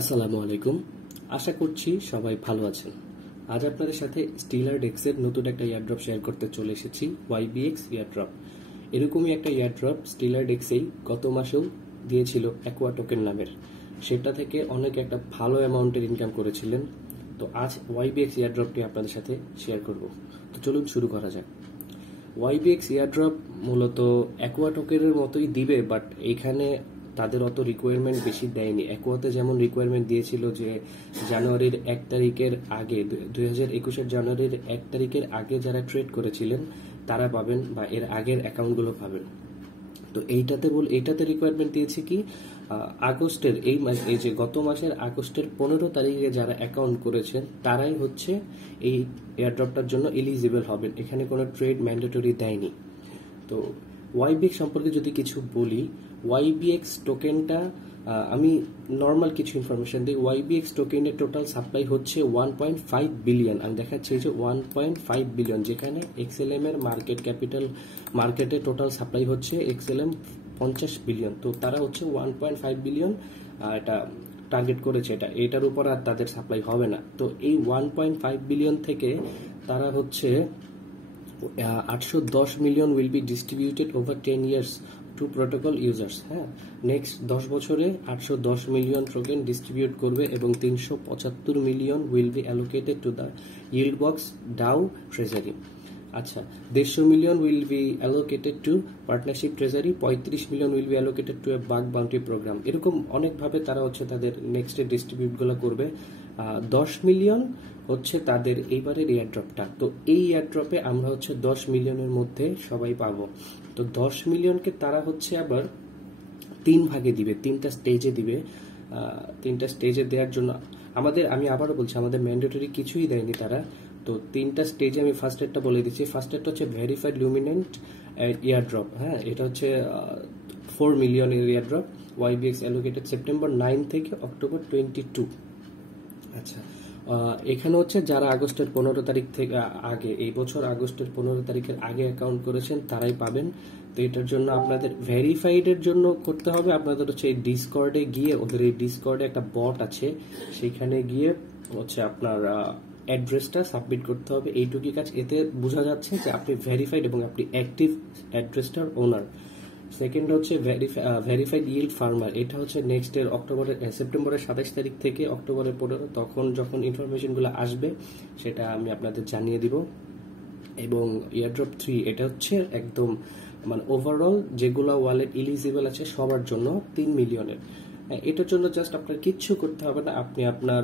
আসসালামু আলাইকুম। আশা করছি সবাই ভালো আছেন। আজ আপনাদের সাথে স্টিলার ডেক্সের নতুন একটা ইয়ারড্রপ শেয়ার করতে চলে এসেছি, YBX ইয়ারড্রপ। এরকমই একটা ইয়ারড্রপ স্টিলার ডেক্সেই গত মাসেও দিয়েছিল অ্যাকোয়া টোকেন নামের। সেটা থেকে অনেক একটা ভালো অ্যামাউন্টের ইনকাম করেছিলেন। তো আজ YBX ইয়ারড্রপটি আপনাদের সাথে শেয়ার করব। তো চলুন শুরু করা যাক। YBX ইয়ারড্রপ মূলত অ্যাকোয়া টোকেনের মতোই দিবে, বাট এইখানে তাদের অত রিকোয়ারমেন্ট বেশি দেয়নি। অ্যাকোয়াতে যেমন রিকোয়ারমেন্ট দিয়েছিল যে জানুয়ারির 1 তারিখের আগে, 2021-এর জানুয়ারির 1 তারিখের আগে যারা ট্রেড করেছিলেন তারা পাবেন, বা এর আগের অ্যাকাউন্টগুলো পাবেন। তো এইটাতে রিকোয়ারমেন্ট দিয়েছে কি আগস্টের এই যে গত মাসের আগস্টের 15 তারিখে যারা অ্যাকাউন্ট করেছেন তারাই হচ্ছে এই এয়ারড্রপটার জন্য এলিজিবল হবেন। এখানে কোনো ট্রেড ম্যান্ডেটরি দেয়নি। তো YBX সম্পর্কে যদি কিছু বলি, YBX টোকেনটা আমি নর্মাল কিছু ইনফরমেশন দিই। YBX টোকেনের টোটাল সাপ্লাই হচ্ছে 1.5 বিলিয়ন। আমি দেখাচ্ছি যে 1.5 বিলিয়ন, যেখানে XLM এর মার্কেটে টোটাল সাপ্লাই হচ্ছে XLM 50 বিলিয়ন। তো তারা হচ্ছে 1.5 বিলিয়ন এটা টার্গেট করেছে। এটার উপর আর তাদের সাপ্লাই হবে না। তো এই 1.5 বিলিয়ন থেকে তারা হচ্ছে 810 million will be distributed over 10 years to protocol users. হ্যাঁ, নেক্সট 10 বছরে 810 মিলিয়ন টোকেন ডিস্ট্রিবিউট করবে এবং 375 million will be allocated to the yield box DAO treasury. আচ্ছা, 150 million will be allocated to partnership treasury, 35 million will be allocated to a bug bounty program. এরকম অনেকভাবে তারা হচ্ছে তাদের নেক্সট ডিস্ট্রিবিউটগুলো করবে। 10 মিলিয়ন হচ্ছে তাদের এইবারের এয়ারড্রপটা। তো এই এয়ারড্রপে আমরা হচ্ছে 10 মিলিয়নের মধ্যে সবাই পাবো। তো 10 মিলিয়নকে তারা হচ্ছে আবার 3 ভাগে দিবে, 3টা স্টেজে দিবে। 3টা স্টেজে দেওয়ার জন্য আমি আবারও বলছি, আমাদের ম্যান্ডেটরি কিছুই দেয়নি তারা। তো 3টা স্টেজে আমি ফার্স্ট এডটা বলে দিচ্ছি। ফার্স্ট এডটা হচ্ছে ভেরিফাইড লুমিনেন্ট এয়ারড্রপ। হ্যাঁ, এটা হচ্ছে 4 মিলিয়নের এয়ারড্রপ। YBX অ্যালোকেটেড সেপ্টেম্বর 9 থেকে অক্টোবর 22। আচ্ছা, এখানে হচ্ছে যারা আগস্টের 15 তারিখ থেকে আগে, এই বছর আগস্টের 15 তারিখের আগে অ্যাকাউন্ট করেছেন তারাই পাবেন। তো এটার জন্য আপনাদের ভেরিফাইডের জন্য করতে হবে, আপনাদের হচ্ছে এই ডিসকর্ডে গিয়ে, ওদের এই ডিসকর্ডে একটা বট আছে, সেখানে গিয়ে হচ্ছে আপনার অ্যাড্রেসটা সাবমিট করতে হবে। এইটুকুই কাজ। এতে বোঝা যাচ্ছে যে আপনি ভেরিফাইড এবং আপনি অ্যাক্টিভ অ্যাড্রেসটার ওনার। সেকেন্ড হচ্ছে ভেরিফাইড ইল্ড ফার্মার। এটা হচ্ছে নেক্সট এর সেপ্টেম্বরের 27 তারিখ থেকে অক্টোবরের 15, তখন যখন ইনফরমেশনগুলো আসবে সেটা আমি আপনাদের জানিয়ে দিব। এবং ইয়ারড্রপ 3, এটা হচ্ছে একদম মানে ওভারঅল যেগুলো ওয়ালেট এলিজিবল আছে সবার জন্য 3 মিলিয়নের। এটার জন্য জাস্ট আপনার কিচ্ছু করতে হবে না। আপনি আপনার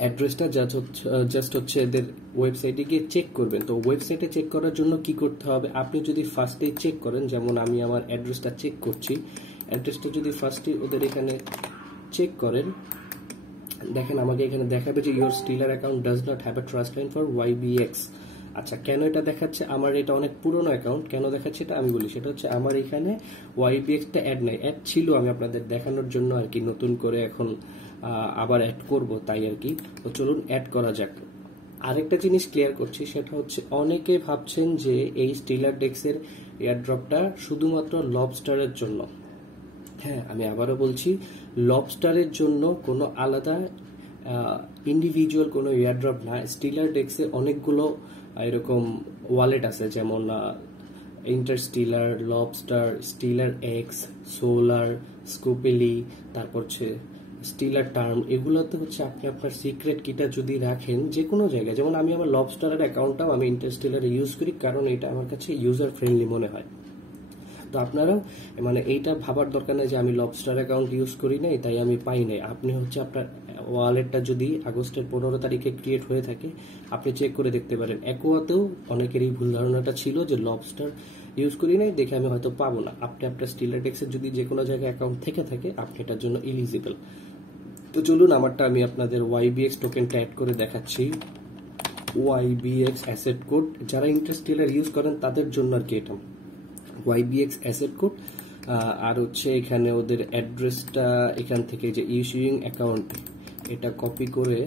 অ্যাড্রেসটা জাস্ট হচ্ছে এদের ওয়েবসাইটে গিয়ে চেক করবেন। তো ওয়েবসাইটে চেক করার জন্য কি করতে হবে, আপনি যদি ফার্স্টেই চেক করেন, যেমন আমি আমার অ্যাড্রেসটা চেক করছি, অ্যাড্রেসটা যদি ফার্স্টে ওদের এখানে চেক করেন, দেখেন আমাকে এখানে দেখাবে যে your Stellar account does not have a trust line for YBX। আচ্ছা, কেন এটা দেখাচ্ছে? আমার এটা অনেক পুরনো অ্যাকাউন্ট, কেন দেখাচ্ছে এটা আমি বলি। সেটা হচ্ছে আমার এখানে YBX-টা অ্যাড নাই, অ্যাড ছিল, আমি আপনাদের দেখানোর জন্য আর কি নতুন করে এখন আবার অ্যাড করব, তাই আর কি। তো চলুন অ্যাড করা যাক। আরেকটা জিনিস ক্লিয়ার করছি, সেটা হচ্ছে অনেকে ভাবছেন যে এই স্টিলার ডেক্সের এয়ারড্রপটা শুধুমাত্র লবস্টারের জন্য। হ্যাঁ, আমি আবারও বলছি, লবস্টারের জন্য কোনো আলাদা ইন্ডিভিজুয়াল কোনো এয়ারড্রপ না। স্টিলার ডেক্সে অনেকগুলো এরকম ওয়ালেট আছে, যেমন ইন্টারস্টিলার, লবস্টার, স্টিলার এক্স, সোলার, স্কুপেলি, তারপর হচ্ছে স্টিলার টার্ম। এগুলোতে হচ্ছে আপনি আপনার সিক্রেট কিটা যদি রাখেন যে কোনো জায়গায়, যেমন আমি আমার লবস্টারের অ্যাকাউন্টটাও আমি ইন্টারস্টিলারে ইউজ করি, কারণ এটা আমার কাছে ইউজার ফ্রেন্ডলি মনে হয়। তো আপনারাও মানে এইটা ভাবার দরকার নেই যে আমি লবস্টার অ্যাকাউন্ট ইউজ করি নাই তাই আমি পাই নাই। আপনি হচ্ছে আপনার ওয়ালেটটা যদি আগস্টের 15 তারিখে ক্রিয়েট হয়ে থাকে, আপনি চেক করে দেখতে পারেন। অ্যাকোয়াতেও অনেকের এই ভুল ধারণাটা ছিল যে লবস্টার ইউজ করি নাই দেখে আমি হয়তো পাবো না। আপনি আপনার স্টিলার ডেক্সের যদি যে কোনো জায়গায় অ্যাকাউন্ট থেকে থাকে, আপনি এটার জন্য এলিজিবল। তো চলুন আমারটা আমি আপনাদের YBX টোকেনটা অ্যাড করে দেখাচ্ছি। YBX অ্যাসেট কোড, যারা ইন্টারস্টিলার ইউজ করেন তাদের জন্য আর কি এটা। YBX অ্যাসেট কোড, আর হচ্ছে এখানে ওদের অ্যাড্রেসটা, এখান থেকে যে ইস্যুইং অ্যাকাউন্ট, এটা কপি করে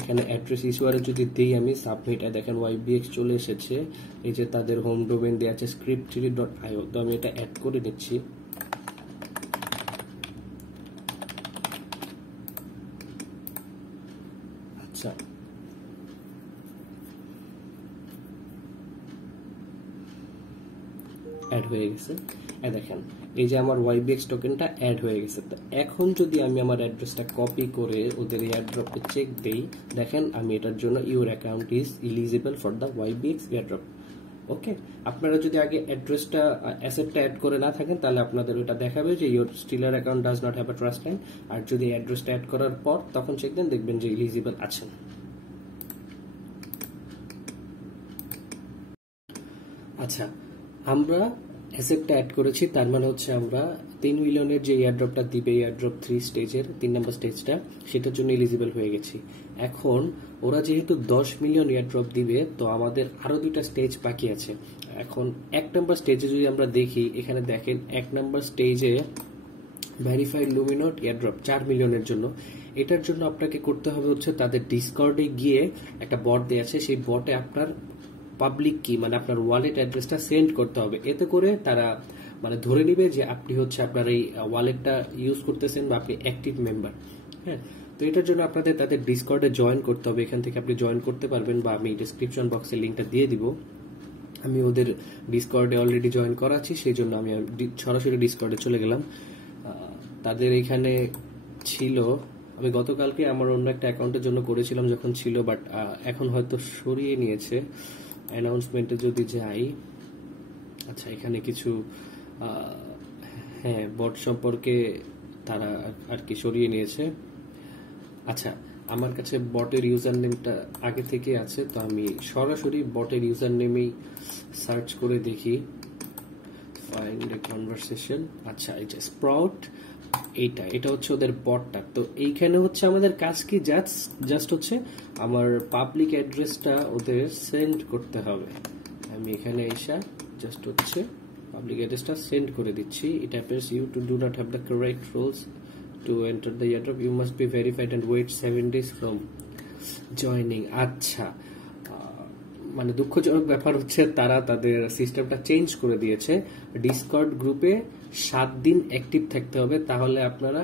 এখানে অ্যাড্রেস ইস্যুয়ারে যদি দিই আমি সাবমিট, দেখেন YBX চলে এসেছে। এই যে তাদের হোম ডোমেন দেওয়া আছে script3.io। তো আমি এটা অ্যাড করে নিচ্ছি। অ্যাড হয়ে গেছে। দেখেন এই যে আমার ওয়াইবিএক্স টোকেনটা অ্যাড হয়ে গেছে। তো এখন যদি আমি আমার অ্যাড্রেসটা কপি করে ওদের এয়ারড্রপে চেক দেই, দেখেন আমি এটার জন্য your account is eligible for the YBX airdrop. Okay, আপনারা যদি আগে অ্যাড্রেসটা অ্যাসেটটা অ্যাড করে না থাকেন তাহলে আপনাদের ওটা দেখাবে যে your Stellar account does not have a trust line. আর যদি অ্যাড্রেসটা অ্যাড করার পর তখন চেক দেন, দেখবেন যে এলিজিবল আছেন। আচ্ছা, আমরা অ্যাসেটটা অ্যাড করেছি, তার মানে হচ্ছে আমরা 3 মিলিয়নের যে এয়ারড্রপটা দিবে, এয়ারড্রপ 3 স্টেজের 3 নম্বর স্টেজটা, সেটার জন্য এলিজিবল হয়ে গেছি। এখন ওরা যেহেতু 10 মিলিয়ন এয়ারড্রপ দিবে, তো আমাদের আরো 2টা স্টেজ বাকি আছে। এখন 1 নম্বর স্টেজে যদি আমরা দেখি, এখানে দেখেন 1 নম্বর স্টেজে ভেরিফাইড লুমিনট এয়ারড্রপ 4 মিলিয়নের জন্য। এটার জন্য আপনাকে করতে হবে হচ্ছে তাদের ডিসকর্ডে গিয়ে একটা বট দেওয়া আছে, সেই বটে আপনার পাবলিক কি মানে আপনার ওয়ালেট অ্যাড্রেসটা সেন্ড করতে হবে। এতে করে তারা মানে ধরে নিবে যে আপনি হচ্ছে আপনার এই ওয়ালেটটা ইউজ করতেছেন বা আপনি অ্যাক্টিভ মেম্বার। হ্যাঁ, তো এটার জন্য আপনাদের তাদের ডিসকর্ডে জয়েন করতে হবে। এখান থেকে আপনি জয়েন করতে পারবেন বা আমি ডিসক্রিপশন বক্সে লিঙ্কটা দিয়ে দিব। আমি ওদের ডিসকর্ডে অলরেডি জয়েন করা আছি, সেই জন্য আমি সরাসরি ডিসকর্ডে চলে গেলাম। তাদের এখানে ছিল, আমি গতকালকে আমার অন্য একটা অ্যাকাউন্টের জন্য করেছিলাম যখন ছিল, বাট এখন হয়তো সরিয়ে নিয়েছে। অ্যানাউন্সমেন্টে যদি যাই, আচ্ছা এখানে কিছু হ্যাঁ বট সম্পর্কে তারা আর কি সরিয়ে নিয়েছে। আচ্ছা, আমার কাছে বটের ইউজার নেমটা আগে থেকে আছে, তো আমি সরাসরি বটের ইউজার নেমেই সার্চ করে দেখি। ফাইন্ড এ কনভারসেশন, আচ্ছা এই যে স্প্রাউট, এটা হচ্ছে ওদের বটটা। তো এইখানে হচ্ছে আমাদের কাজ কি, জাস্ট হচ্ছে আমার পাবলিক অ্যাড্রেসটা ওদের সেন্ড করতে হবে। আমি এখানে এসে জাস্ট হচ্ছে পাবলিক অ্যাড্রেসটা সেন্ড করে দিচ্ছি। It appears you to do not have the correct rules to enter the airdrop, you must be verified and wait 7 days from joining. আচ্ছা, মানে দুঃখজনক ব্যাপার হচ্ছে তারা তাদের সিস্টেমটা চেঞ্জ করে দিয়েছে। ডিসকর্ড গ্রুপে 7 দিন অ্যাক্টিভ থাকতে হবে, তাহলে আপনারা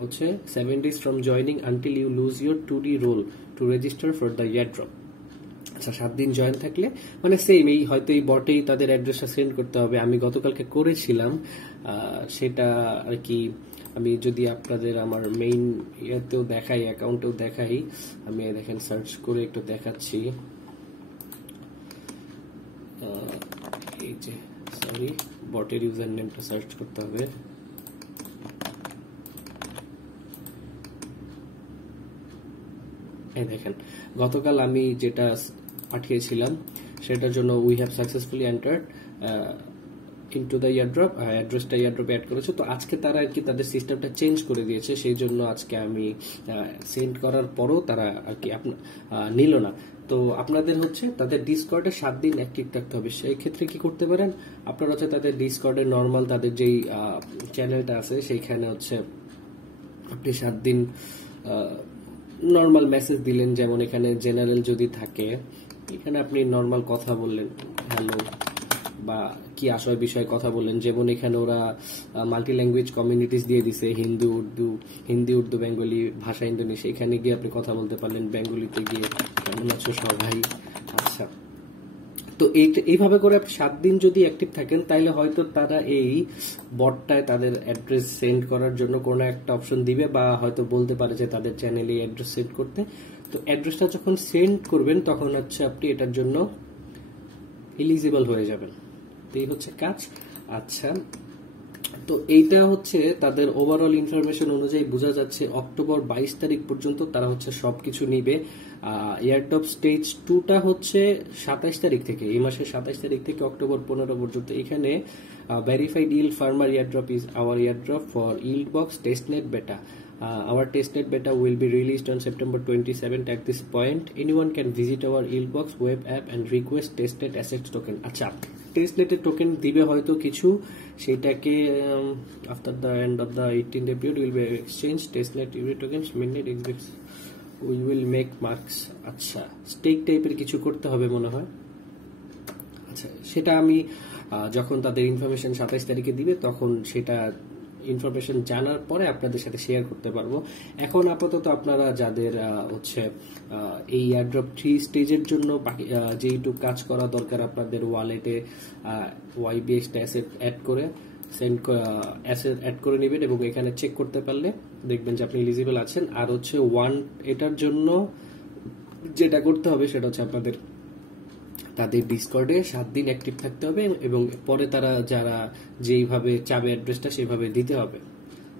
হচ্ছে 7 days from joining until you lose your 2D role to register for the airdrop. আচ্ছা, 7 দিন জয়েন থাকলে মানে সেম এই হয়তো এই বটেই তাদের অ্যাড্রেসটা সেন্ড করতে হবে। আমি গতকালকে করেছিলাম সেটা আর কি। আমি যদি আপনাদের আমার মেইন ইয়েতেও দেখাই, অ্যাকাউন্টেও দেখাই, আমি দেখেন সার্চ করে একটু দেখাচ্ছি। এই যে সরি, বটের ইউজার নেমটা সার্চ করতে হবে। এই দেখেন গতকাল আমি যেটা পাঠিয়েছিলাম সেটার জন্য we have successfully entered into the airdrop, অ্যাড্রেসটা এয়ারড্রপে অ্যাড করেছে। তো আজকে তারা আর কি তাদের সিস্টেমটা চেঞ্জ করে দিয়েছে, সেই জন্য আজকে আমি সেন্ড করার পরও তারা আর কি নিল না। তো আপনাদের হচ্ছে তাদের ডিসকর্ডে 7 দিন অ্যাক্টিভ থাকতে হবে। সেই ক্ষেত্রে কি করতে পারেন, আপনারা হচ্ছে তাদের ডিসকর্ডে নর্মাল তাদের যেই চ্যানেলটা আছে সেইখানে হচ্ছে আপনি 7 দিন নর্মাল মেসেজ দিলেন। যেমন এখানে জেনারেল যদি থাকে, এখানে আপনি নর্মাল কথা বললেন, হ্যালো বা কি আশয় বিষয়ে কথা বললেন। যেমন এখানে ওরা মাল্টি ল্যাঙ্গুয়েজ কমিউনিটিস দিয়ে দিছে, হিন্দি উর্দু বেঙ্গলি ভাষা ইন্দোনেশিয়া। এখানে গিয়ে আপনি কথা বলতে পারলেন বেঙ্গলিতে গিয়ে, কেমন আছো সবাই। আচ্ছা, তো এইভাবে করে আপনি 7 দিন যদি অ্যাক্টিভ থাকেন তাহলে হয়তো তারা এই বটটায় তাদের অ্যাড্রেস সেন্ড করার জন্য কোনো একটা অপশন দিবে, বা হয়তো বলতে পারে যে তাদের চ্যানেলে অ্যাড্রেস সেন্ড করতে। তো অ্যাড্রেসটা যখন সেন্ড করবেন তখন হচ্ছে আপনি এটার জন্য এলিজিবল হয়ে যাবেন। তো এই হচ্ছে কাজ। আচ্ছা, তো এইটা হচ্ছে তাদের ওভারঅল ইনফরমেশন অনুযায়ী বোঝা যাচ্ছে অক্টোবর 22 তারিখ পর্যন্ত তারা হচ্ছে সবকিছু নিবে। এয়ারড্রপ স্টেজ 2টা হচ্ছে 27 তারিখ থেকে, এই মাসের 27 তারিখ থেকে অক্টোবর 15 পর্যন্ত। এখানে verified yield farmer airdrop is our airdrop for yield box testnet বেটা. Our testnet beta will be released on September 27th. At this point, anyone can visit our Yieldbox web app and request testnet assets token. আচ্ছা, টেস্টনেটের token দিবে হয়তো কিছু, সেটাকে after the end of the 18-day period will be exchanged. Testnet UV tokens mainly exists. We will make marks. আচ্ছা, stake টাইপের কিছু করতে হবে মনে হয়। আচ্ছা, সেটা আমি যখন তাদের ইনফরমেশন 27 তারিখে দিবে তখন সেটা ইনফরমেশন জানার পরে আপনাদের সাথে শেয়ার করতে পারবো। এখন আপাতত আপনারা যাদের হচ্ছে এই এয়ারড্রপ 3 স্টেজের জন্য যেইটুকু কাজ করা দরকার, আপনাদের ওয়ালেটে YBX অ্যাসেট অ্যাড করে অ্যাসেট অ্যাড করে নেবেন এবং এখানে চেক করতে পারলে দেখবেন যে আপনি এলিজিবল আছেন। আর হচ্ছে এটার জন্য যেটা করতে হবে সেটা হচ্ছে আপনাদের তাদের ডিসকর্ডে 7 দিন অ্যাক্টিভ থাকতে হবে এবং পরে তারা যারা যেইভাবে চাবে অ্যাড্রেসটা সেভাবে দিতে হবে।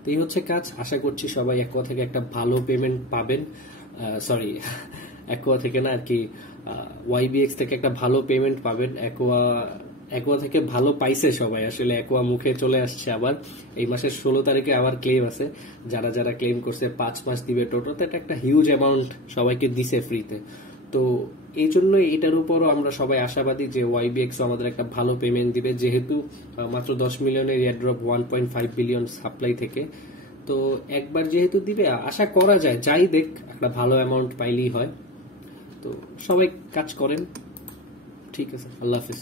তো এই হচ্ছে কাজ। আশা করছি সবাই অ্যাকোয়া থেকে একটা ভালো পেমেন্ট পাবেন। সরি, অ্যাকোয়া থেকে না আর কি, YBX থেকে একটা ভালো পেমেন্ট পাবেন। অ্যাকোয়া থেকে ভালো পাইছে সবাই, আসলে অ্যাকোয়া মুখে চলে আসছে আবার। এই মাসের 16 তারিখে আবার ক্লেম আছে, যারা যারা ক্লেম করছে 5 মাস দিবে টোটাল, এটা একটা হিউজ অ্যামাউন্ট সবাইকে দিছে ফ্রিতে। তো এই জন্য এটার উপরও আমরা সবাই আশাবাদী যে YBX আমাদের একটা ভালো পেমেন্ট দিবে, যেহেতু মাত্র 10 মিলিয়নের এয়ারড্রপ 1.5 বিলিয়ন সাপ্লাই থেকে। তো একবার যেহেতু দিবে, আশা করা যায় যাই দেখ একটা ভালো অ্যামাউন্ট পাইলেই হয়। তো সবাই কাজ করেন। ঠিক আছে, আল্লাহ হাফিজ।